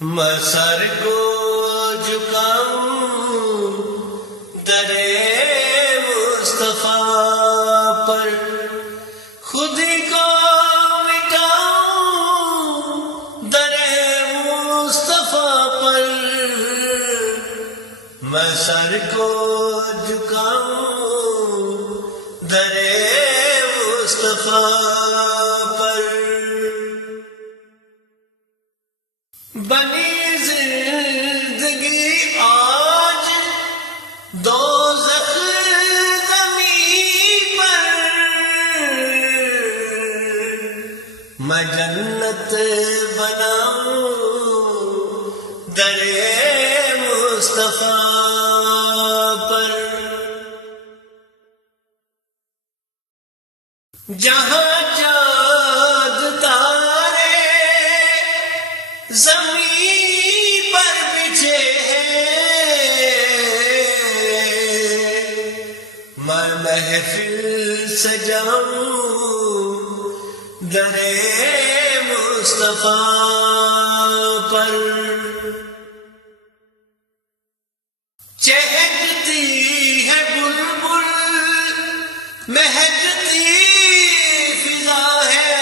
میں سر کو جھکاؤں در مصطفیٰ پر، خود کو مٹاؤں در مصطفیٰ پر، میں سر کو جھکاؤں در مصطفیٰ پر۔ بنی زندگی آج دوزخ زمین پر، میں جنت بناؤں در مصطفیٰ پر۔ جہاں چاند تارے زمین پر بچھے ہیں، میں محفل سجاؤں در مصطفیٰ پر۔ چہکتی ہے بلبل مہکتی فضا ہے،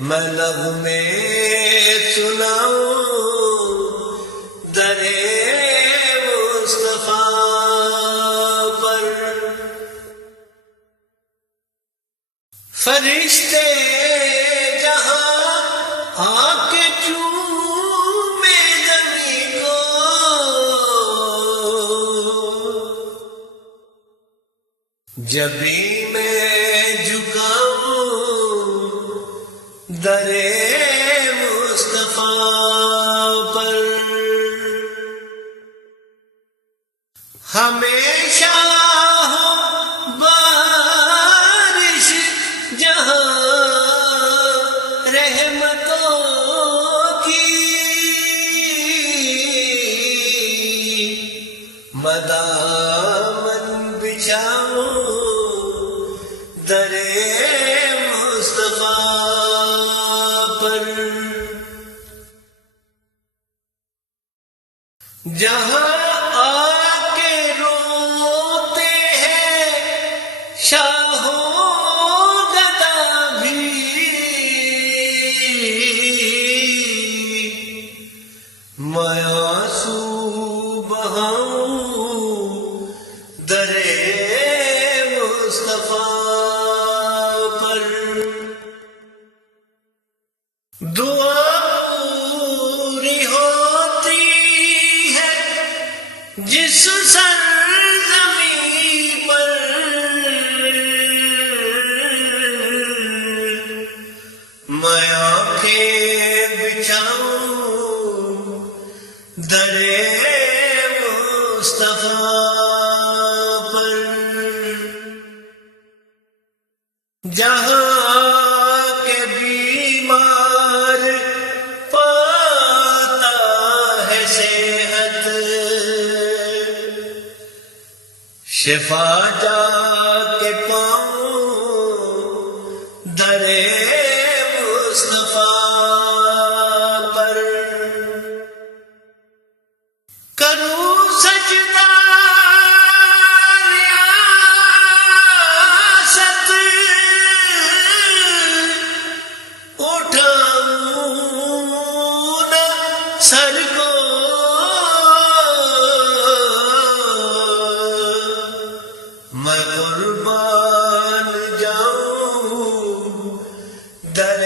میں نغمے سناؤں در مصطفیٰ پر۔ فرشتے جہاں آ کے چومے زمین کو، جب بھی میں جھکاؤں در مصطفیٰ پر۔ ہمیشہ ہو بارش جہاں رحمتوں کی، مدامن بچھاؤں در مصطفیٰ پر۔ جہاں آ کے روتے ہیں شاہوں گدا بھی، میں آنسو بہاؤں در مصطفیٰ پر۔ دعا پوری ہوتی ہے جس سرزمین پر، میں آنکھیں بچھاؤں در مصطفیٰ پر۔ جہاں کے بیمار پاتا ہے صحت، شفا جا کے پاؤں در مصطفیٰ پر۔ کروں سجدہ ریاست، اٹھاؤں نہ سر کو، میں قربان جاؤں در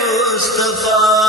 مصطفیٰ